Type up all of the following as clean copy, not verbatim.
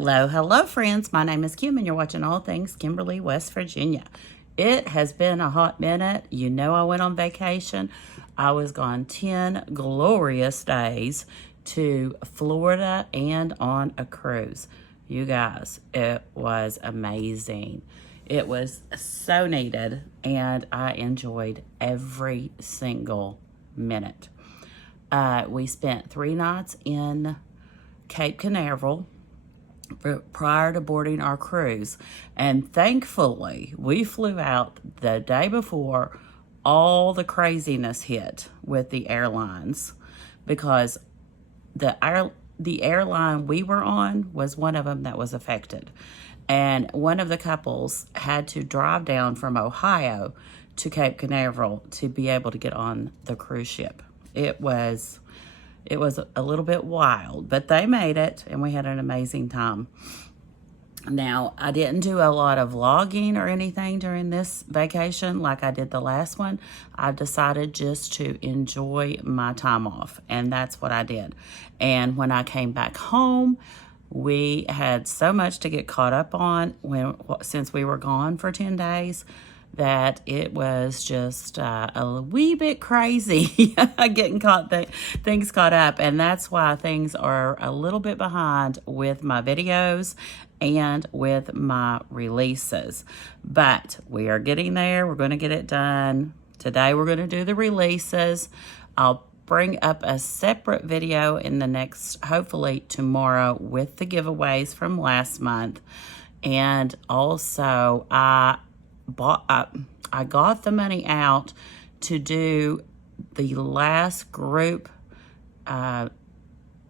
Hello, friends. My name is Kim, and you're watching All Things Kimberly, West Virginia. It has been a hot minute. You know I went on vacation. I was gone 10 glorious days to Florida and on a cruise. You guys, it was amazing. It was so needed, and I enjoyed every single minute. We spent 3 nights in Cape Canaveral prior to boarding our cruise, and thankfully we flew out the day before all the craziness hit with the airlines, because the airline we were on was one of them that was affected, and one of the couples had to drive down from Ohio to Cape Canaveral to be able to get on the cruise ship. It was a little bit wild, but they made it, and we had an amazing time. Now, I didn't do a lot of vlogging or anything during this vacation like I did the last one. I decided just to enjoy my time off, and that's what I did. And when I came back home, we had so much to get caught up on since we were gone for 10 days. That it was just a wee bit crazy getting things caught up, and that's why things are a little bit behind with my videos and with my releases. But we are getting there. We're going to get it done. Today we're going to do the releases. I'll bring up a separate video in the next, hopefully tomorrow, with the giveaways from last month. And also I got the money out to do the last group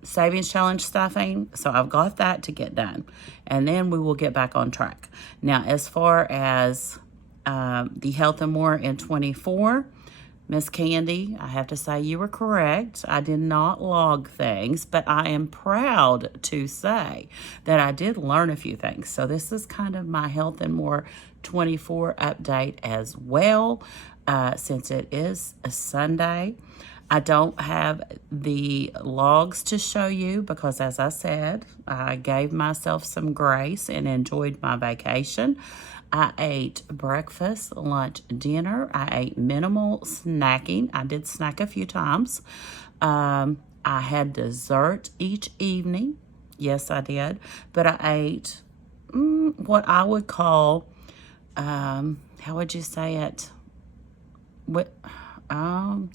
savings challenge stuffing, so I've got that to get done, and then we will get back on track. Now, as far as the Health and More in 24, Miss Candy, I have to say you were correct. I did not log things, but I am proud to say that I did learn a few things. So this is kind of my Health and More 24 update as well, since it is a Sunday. I don't have the logs to show you because, as I said, I gave myself some grace and enjoyed my vacation. I ate breakfast, lunch, dinner. I ate minimal snacking. I did snack a few times. I had dessert each evening. Yes, I did. But I ate what I would call, how would you say it? I'm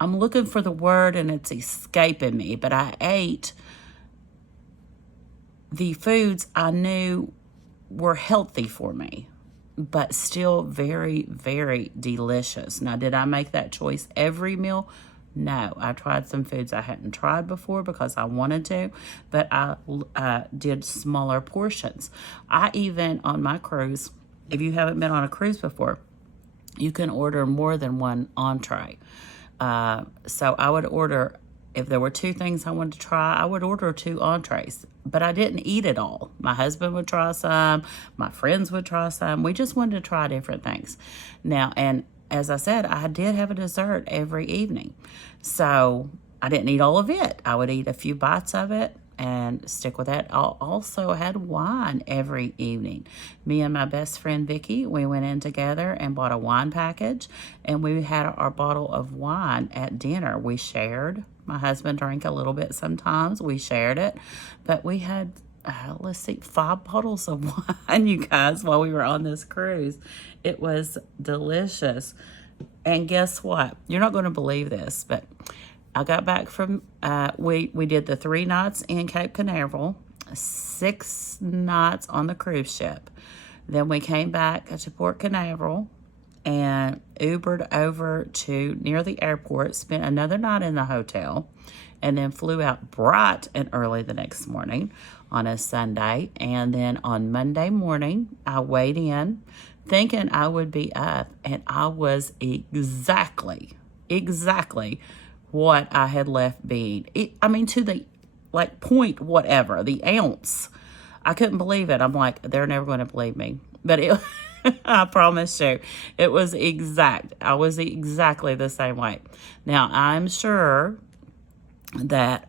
looking for the word and it's escaping me. But I ate the foods I knew were healthy for me, but still very, very delicious. Now, did I make that choice every meal? No. I tried some foods I hadn't tried before because I wanted to, but I did smaller portions. I even, on my cruise, if you haven't been on a cruise before, you can order more than one entree. So I would order, if there were 2 things I wanted to try, I would order 2 entrees, but I didn't eat it all. My husband would try some, my friends would try some. We just wanted to try different things. Now, and as I said, I did have a dessert every evening. So I didn't eat all of it. I would eat a few bites of it and stick with that. I also had wine every evening. Me and my best friend Vicky, we went in together and bought a wine package, and we had our bottle of wine at dinner. We shared. My husband drank a little bit sometimes. We shared it, but we had, 5 bottles of wine, you guys, while we were on this cruise. It was delicious. And guess what? You're not going to believe this, but I got back from, we did the 3 nights in Cape Canaveral, 6 nights on the cruise ship. Then we came back to Port Canaveral and Ubered over to near the airport, spent another night in the hotel, and then flew out bright and early the next morning on a Sunday. And then on Monday morning, I weighed in thinking I would be up, and I was exactly what I had left being. To the point whatever, the ounce. I couldn't believe it. I'm like, they're never going to believe me. But I promise you, it was exact. I was exactly the same way. Now, I'm sure that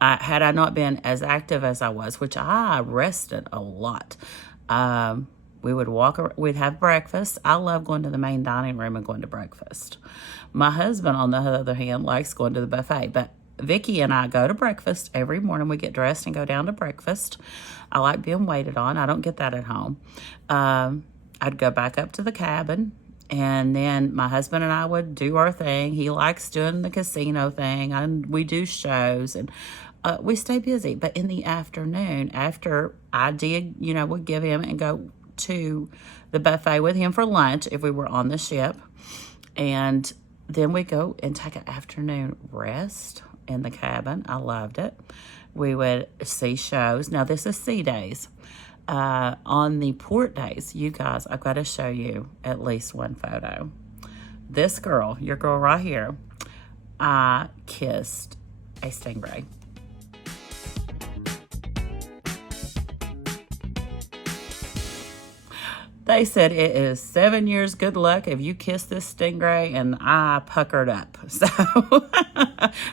Had I not been as active as I was, which I rested a lot, we would we'd have breakfast. I love going to the main dining room and going to breakfast. My husband, on the other hand, likes going to the buffet, but Vicky and I go to breakfast every morning. We get dressed and go down to breakfast. I like being waited on. I don't get that at home. I'd go back up to the cabin, and then my husband and I would do our thing. He likes doing the casino thing, and we do shows, and we stay busy. But in the afternoon, after I did, would give him and go to the buffet with him for lunch if we were on the ship, and then we go and take an afternoon rest in the cabin. I loved it. We would see shows. Now, this is sea days. On the port days, you guys, I've got to show you at least one photo. This girl, your girl right here, I kissed a stingray. They said it is 7 years good luck if you kiss this stingray, and I puckered up. So,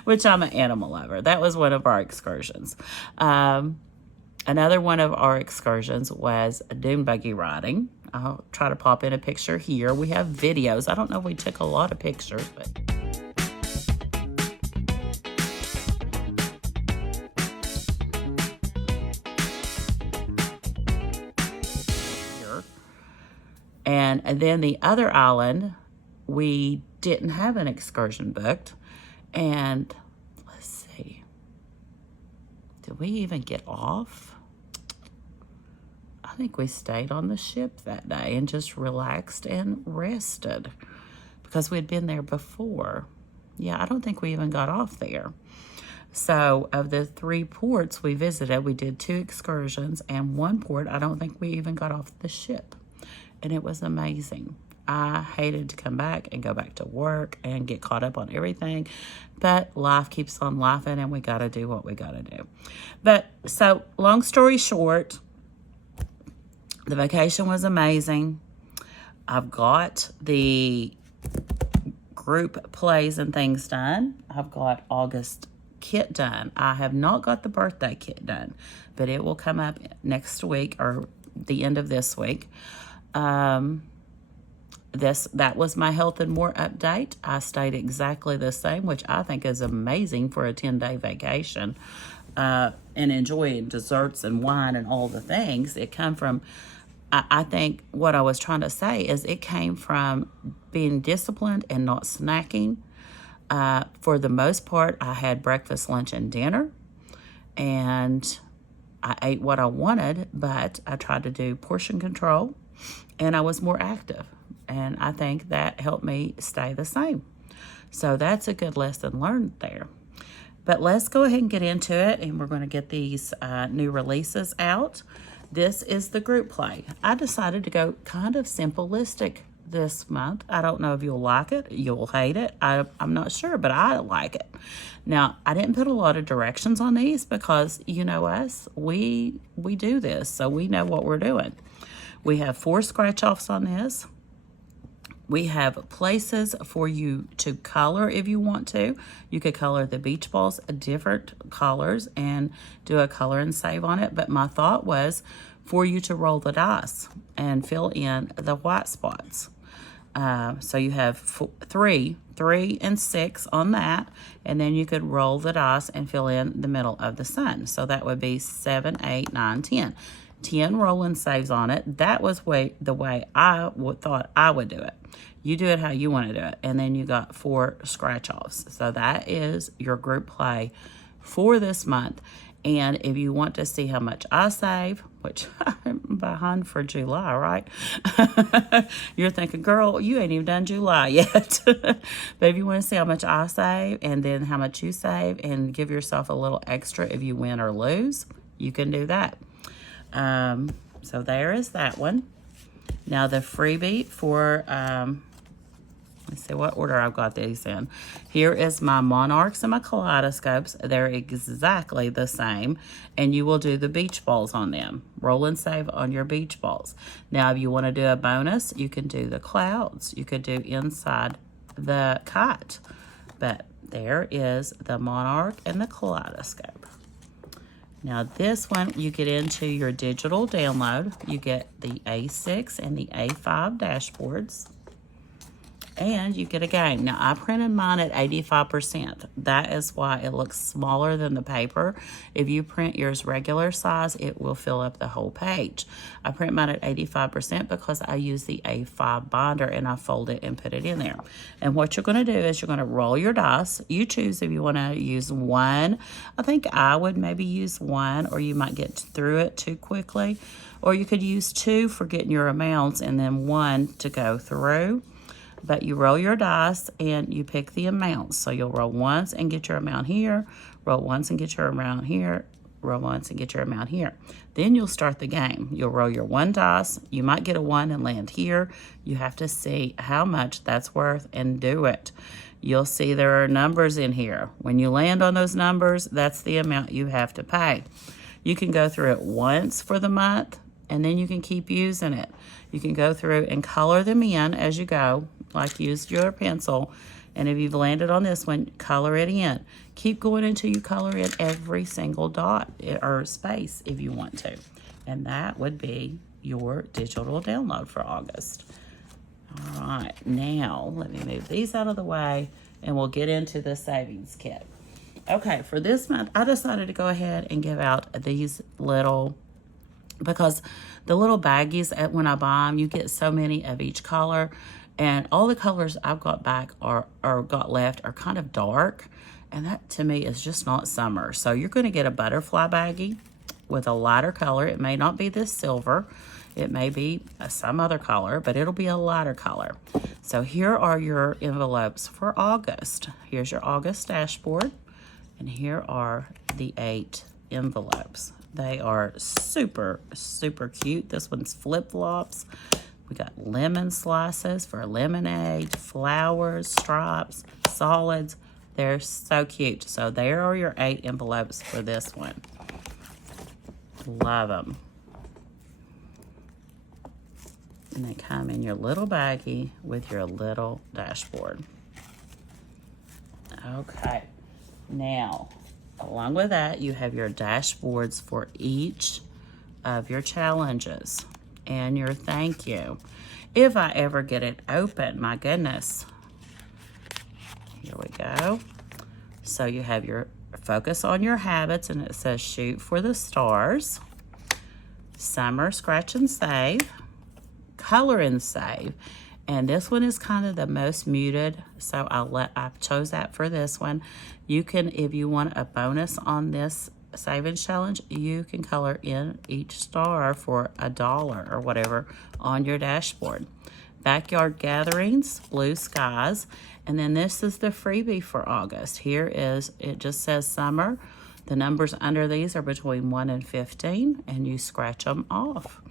which I'm an animal lover. That was one of our excursions. Another one of our excursions was dune buggy riding. I'll try to pop in a picture here. We have videos. I don't know if we took a lot of pictures, but... And then the other island, we didn't have an excursion booked. And let's see, did we even get off? I think we stayed on the ship that day and just relaxed and rested because we'd been there before. Yeah, I don't think we even got off there. So of the 3 ports we visited, we did 2 excursions, and 1 port, I don't think we even got off the ship. And it was amazing. I hated to come back and go back to work and get caught up on everything. But life keeps on laughing, and we got to do what we got to do. But so long story short, the vacation was amazing. I've got the group plays and things done. I've got August kit done. I have not got the birthday kit done, but it will come up next week or the end of this week. That was my health and more update. I stayed exactly the same, which I think is amazing for a 10-day vacation, and enjoying desserts and wine and all the things. It come from, I think what I was trying to say is it came from being disciplined and not snacking. For the most part, I had breakfast, lunch, and dinner, and I ate what I wanted, but I tried to do portion control, and I was more active, and I think that helped me stay the same. So that's a good lesson learned there. But let's go ahead and get into it, and we're going to get these new releases out. This is the group play. I decided to go kind of simplistic this month. I don't know if you'll like it. You'll hate it. I'm not sure, but I like it. Now, I didn't put a lot of directions on these because, you know us, we do this, so we know what we're doing. We have 4 scratch-offs on this. We have places for you to color if you want to. You could color the beach balls different colors and do a color and save on it. But my thought was for you to roll the dice and fill in the white spots. So you have 3 and 6 on that. And then you could roll the dice and fill in the middle of the sun. So that would be 7, 8, 9, 10. 10 rolling saves on it. That was the way I thought I would do it. You do it how you want to do it. And then you got 4 scratch-offs. So that is your group play for this month. And if you want to see how much I save, which I'm behind for July, right? You're thinking, girl, you ain't even done July yet. But if you want to see how much I save and then how much you save and give yourself a little extra if you win or lose, you can do that. So there is that one. Now the freebie for, let's see what order I've got these in. Here is my monarchs and my kaleidoscopes. They're exactly the same. And you will do the beach balls on them. Roll and save on your beach balls. Now if you want to do a bonus, you can do the clouds. You could do inside the kite. But there is the Monarch and the Kaleidoscope. Now this one, you get into your digital download. You get the A6 and the A5 dashboards. And you get a game. Now, I printed mine at 85%. That is why it looks smaller than the paper. If you print yours regular size, it will fill up the whole page. I print mine at 85% because I use the A5 binder and I fold it and put it in there. And what you're going to do is you're going to roll your dice. You choose if you want to use one. I think I would maybe use one, or you might get through it too quickly. Or you could use two for getting your amounts and then one to go through. But you roll your dice and you pick the amounts. So you'll roll once and get your amount here, roll once and get your amount here, roll once and get your amount here. Then you'll start the game. You'll roll your one dice. You might get a one and land here. You have to see how much that's worth and do it. You'll see there are numbers in here. When you land on those numbers, that's the amount you have to pay. You can go through it once for the month, and then you can keep using it. You can go through and color them in as you go, like use your pencil. And if you've landed on this one, color it in. Keep going until you color in every single dot or space if you want to. And that would be your digital download for August. All right, now let me move these out of the way and we'll get into the savings kit. Okay, for this month, I decided to go ahead and give out these little, because the little baggies, when I buy them, you get so many of each color, and all the colors I've got back or got left are kind of dark, and that to me is just not summer. So you're going to get a butterfly baggie with a lighter color. It may not be this silver. It may be some other color, but it'll be a lighter color. So here are your envelopes for August. Here's your August dashboard, and here are the 8 envelopes. They are super, super cute. This one's flip-flops. We got lemon slices for lemonade, flowers, stripes, solids. They're so cute. So there are your 8 envelopes for this one. Love them. And they come in your little baggie with your little dashboard. Okay. Now, along with that, you have your dashboards for each of your challenges and your thank you. If I ever get it open, my goodness. Here we go. So you have your focus on your habits, and it says shoot for the stars, summer scratch and save, color and save. And this one is kind of the most muted, so I chose that for this one. You can, if you want a bonus on this savings challenge, you can color in each star for $1 or whatever on your dashboard. Backyard gatherings, blue skies, and then this is the freebie for August. Here is, it just says summer. The numbers under these are between 1 and 15, and you scratch them off.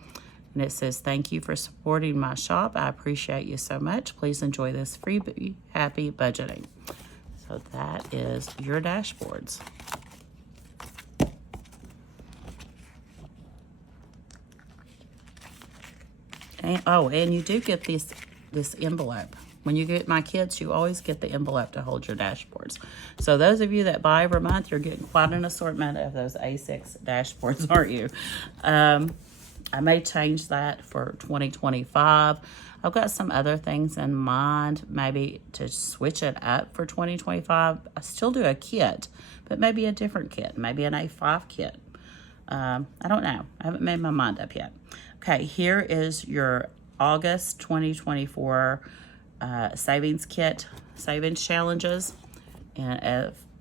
And it says, thank you for supporting my shop. I appreciate you so much. Please enjoy this freebie. Happy budgeting. So that is your dashboards. And, oh, and you do get this envelope. When you get my kids, you always get the envelope to hold your dashboards. So those of you that buy every month, you're getting quite an assortment of those A6 dashboards, aren't you? I may change that for 2025. I've got some other things in mind, maybe to switch it up for 2025. I still do a kit, but maybe a different kit, maybe an A5 kit. I don't know. I haven't made my mind up yet. Okay, here is your August 2024 savings kit, savings challenges.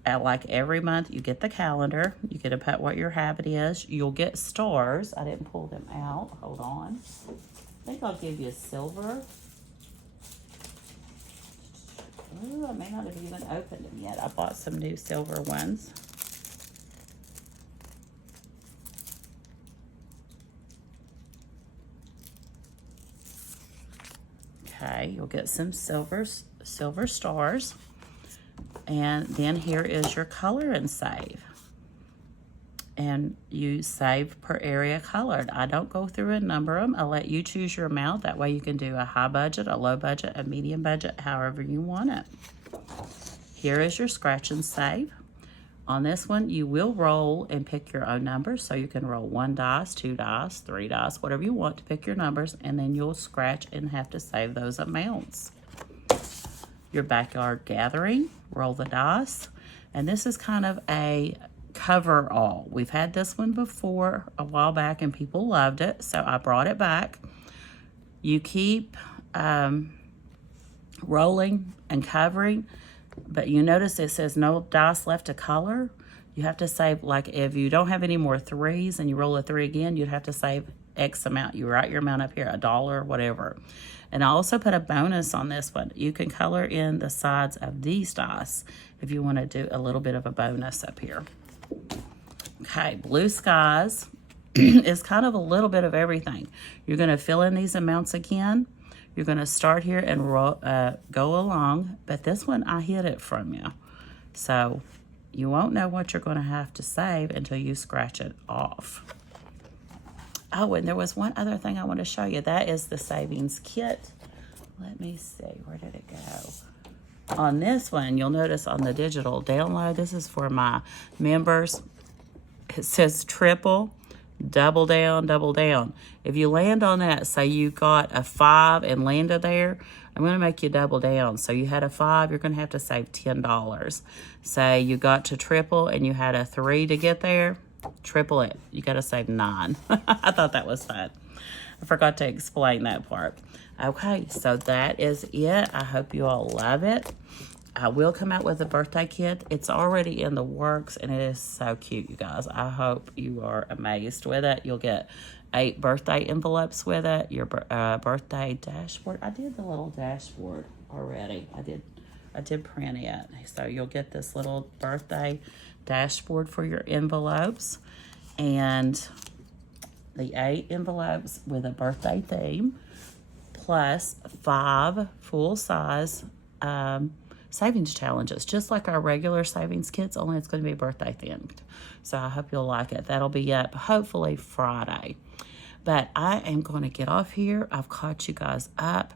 And like every month, you get the calendar. You get to put what your habit is. You'll get stars. I didn't pull them out. Hold on. I think I'll give you silver. Ooh, I may not have even opened them yet. I bought some new silver ones. Okay, you'll get some silver stars. And then here is your color and save. And you save per area colored. I don't go through and number them. I'll let you choose your amount. That way you can do a high budget, a low budget, a medium budget, however you want it. here is your scratch and save. On this one, you will roll and pick your own numbers. So you can roll 1 dice, 2 dice, 3 dice, whatever you want to pick your numbers, and then you'll scratch and have to save those amounts. Your backyard gathering, roll the dice. And this is kind of a cover all. We've had this one before a while back and people loved it, so I brought it back. You keep rolling and covering, but you notice it says no dice left to color. You have to save, like if you don't have any more 3s and you roll a 3 again, you'd have to save X amount. You write your amount up here, $1, whatever. And I also put a bonus on this one. You can color in the sides of these dice if you want to do a little bit of a bonus up here. Okay, blue skies is kind of a little bit of everything. You're going to fill in these amounts again. You're going to start here and go along, but this one I hid it from you. So you won't know what you're going to have to save until you scratch it off. Oh, and there was one other thing I want to show you. That is the savings kit. Let me see. Where did it go? On this one, you'll notice on the digital download, this is for my members. It says triple, double down, double down. If you land on that, say you got a 5 and landed there, I'm going to make you double down. So you had a 5, you're going to have to save $10. Say you got to triple and you had a 3 to get there, triple it. You got to save 9. I thought that was fun. I forgot to explain that part. Okay, so that is it. I hope you all love it. I will come out with a birthday kit. It's already in the works, and it is so cute, you guys. I hope you are amazed with it. You'll get 8 birthday envelopes with it, your birthday dashboard. I did the little dashboard already. I did print it. So you'll get this little birthday dashboard for your envelopes, and the 8 envelopes with a birthday theme, plus 5 full-size savings challenges, just like our regular savings kits, only it's going to be birthday themed. So I hope you'll like it. That'll be up hopefully Friday. But I am going to get off here. I've caught you guys up.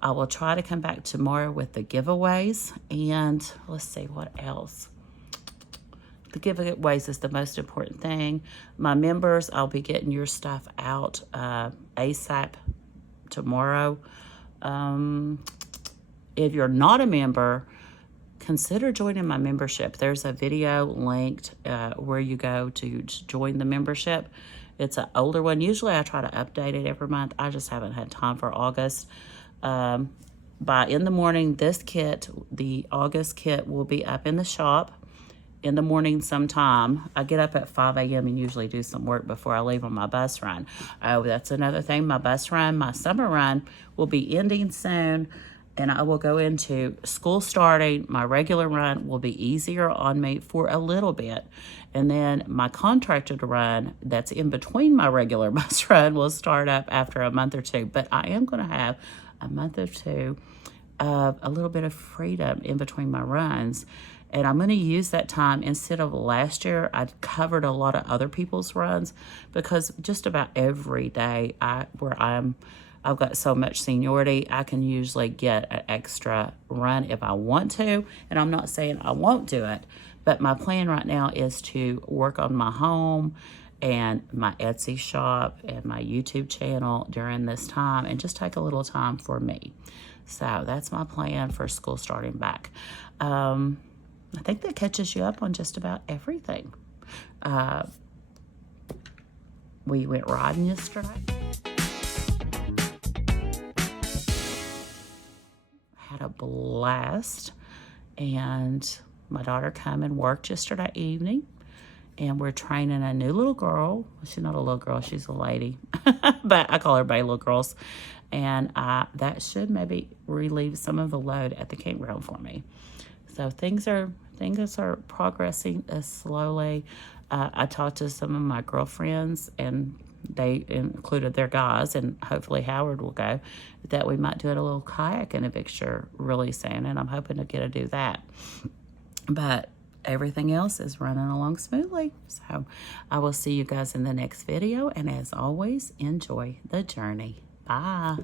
I will try to come back tomorrow with the giveaways, and let's see what else. The giveaways is the most important thing. My members, I'll be getting your stuff out ASAP tomorrow. If you're not a member, consider joining my membership. There's a video linked where you go to join the membership. It's an older one. Usually I try to update it every month. I just haven't had time for August. By in the morning, this kit, the August kit, will be up in the shop in the morning sometime. I get up at 5 a.m. and usually do some work before I leave on my bus run. Oh, that's another thing. My bus run, my summer run, will be ending soon, and I will go into school starting. My regular run will be easier on me for a little bit. And then my contracted run that's in between my regular bus run will start up after a month or 2. But I am going to have a month or 2 of a little bit of freedom in between my runs. And I'm going to use that time. Instead of last year, I covered a lot of other people's runs, because just about every day I've got so much seniority, I can usually get an extra run if I want to. And I'm not saying I won't do it, but my plan right now is to work on my home and my Etsy shop and my YouTube channel during this time, and just take a little time for me. So that's my plan for school starting back. I think that catches you up on just about everything. We went riding yesterday. Had a blast. And my daughter came and worked yesterday evening. And we're training a new little girl. She's not a little girl, she's a lady. But I call her Bay little girls. And that should maybe relieve some of the load at the campground for me. So things are progressing slowly. I talked to some of my girlfriends, and they included their guys, and hopefully Howard will go, that we might do a little kayak in a picture really soon, and I'm hoping to get to do that. But everything else is running along smoothly. So I will see you guys in the next video, and as always, enjoy the journey. Bye.